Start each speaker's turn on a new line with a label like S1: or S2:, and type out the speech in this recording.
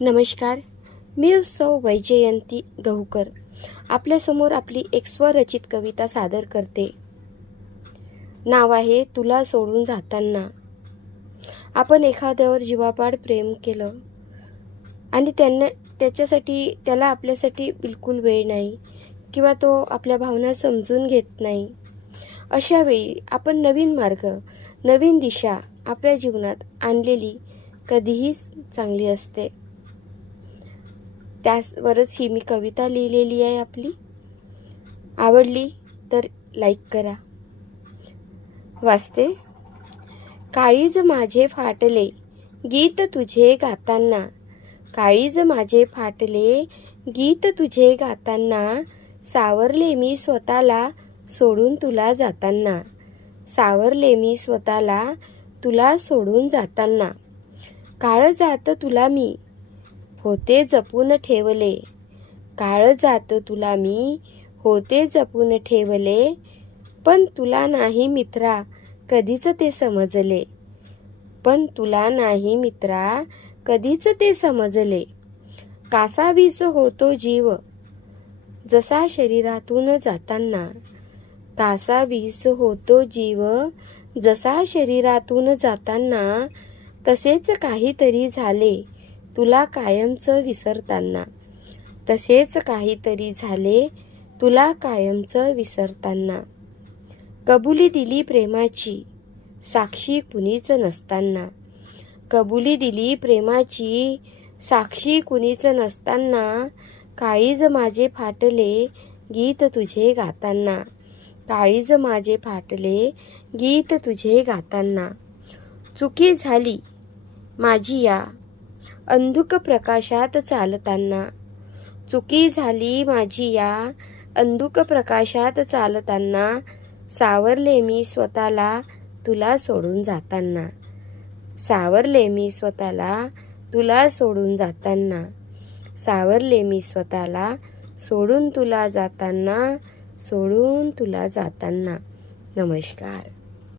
S1: नमस्कार मी सौ वैजयंती गहूकर. आपल्यासमोर आपली एक स्वरचित कविता सादर करते. नाव आहे तुला सोडून जाताना. आपण एखाद्यावर जीवापाड प्रेम केलं आणि त्यांना त्याच्यासाठी त्याला आपल्यासाठी बिलकुल वेळ नाही किंवा तो आपल्या भावना समजून घेत नाही. अशा वेळी आपण नवीन मार्ग नवीन दिशा आपल्या जीवनात आणलेली कधीही चांगली असते. त्यावरच ही मी कविता लिहिलेली आहे आपली. आवडली तर लाईक करा. वाचते. काळीज माझे फाटले गीत तुझे गाताना. काळीज माझे फाटले गीत तुझे गाताना. सावरले मी स्वतःला सोडून तुला जाताना. सावरले मी स्वतःला तुला सोडून जाताना. काळ जात तुला मी होते जपून ठेवले. काळ जात तुला मी होते जपून ठेवले पण तुला नाही मित्रा कधीच ते समजले. पण तुला नाही मित्रा कधीच ते समजले. कासावीस होतो जीव जसा शरीरातून जाताना. कासावीस होतो जीव जसा शरीरातून जाताना तसेच काहीतरी झाले. तुला कायमचं विसरताना. तसेच काहीतरी झाले तुला कायमचं विसरताना. कबुली दिली प्रेमाची साक्षी कुणीच नसताना. कबुली दिली प्रेमाची साक्षी कुणीच नसताना. काळीज माझे फाटले गीत तुझे गाताना. काळीज माझे फाटले गीत तुझे गाताना. चुकी झाली माझी या अंधुक प्रकाशात चालताना. चुकी झाली माझी या अंधुक प्रकाशात चालताना. सावरले मी स्वतःला तुला सोडून जाताना. सावरले मी स्वतःला तुला सोडून जाताना. सावरले मी स्वतःला सोडून तुला जाताना सोडून तुला जाताना. नमस्कार.